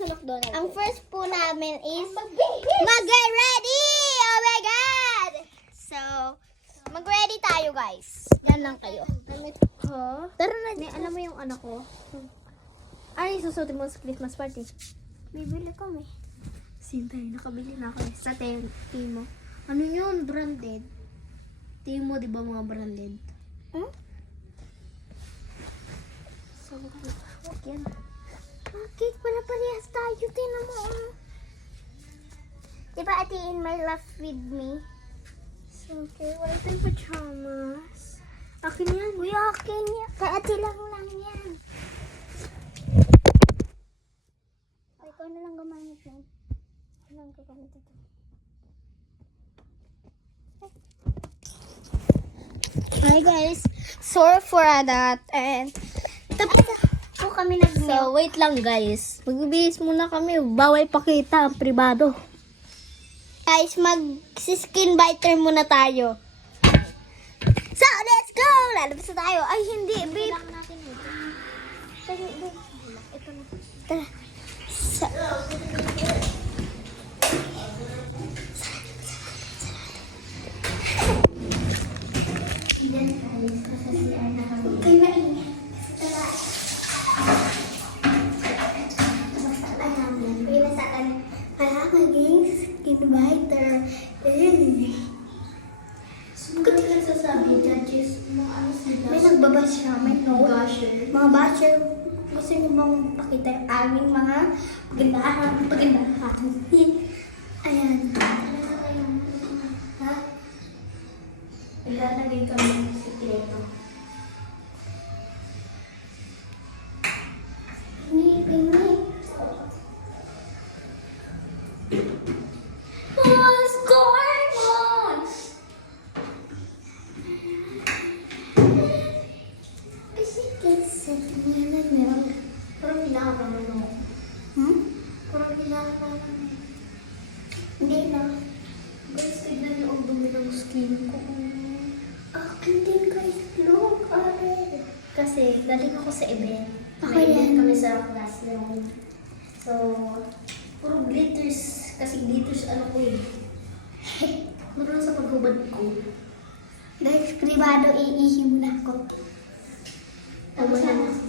sa McDonald's? Ang first po namin is mag-get ready! Oh my God! So, mag-ready tayo, guys. Diyan lang kayo. Tara na. Alam mo yung anak ko? Ano yung susutin mo sa Christmas party? Bibili kami. Sintay, nakabili na ako sa Timo. Ano yun? Branded. Timo, di ba mga branded? Hmm? So, wag yan. Cake pala parehas tayo. Tingnan mo. Diba, Ate In, my love with me? So, okay. Wala tayong pajamas. Akin yan. Uy, akin yan. Kay Ate lang yan. Ay, ikaw na lang gamamit yan. Ikaw lang gagamit ito. Hi guys, sorry for that. And tapos po kami So, wait lang guys. Magbibihis muna kami. Bawal pakita ang pribado. guys, mag-skin biter muna tayo. So, let's go! Lalabas na tayo. Ay, hindi, babe. natin ito. Ito na. Tara. Okay, maingay. Tara. Kaya maging skin biter. Kung ka sasabi, judges, mga ano sila? May nagbabash siya, may note. Basher. Mga basher, gusto niyo bang pakita yung aming mga pagandahan? Ayan. Ha? Ilalagay kami ng sikreto. Pingi. What's going on? Kasi kinset niya na meron. Parang pinakaman mo. Hmm? Parang pinakaman. Hindi na. Guys, tignan niyo ang dumi ng skin ko. Akin din guys. Look, are. Kasi, galing ako sa event. Ako May yan. event kami sa classroom. So, puro glitters. Kasi glitters ano ko eh. Marunong sa paghubad ko. Guys, privado iihi muna ako. Tapos na.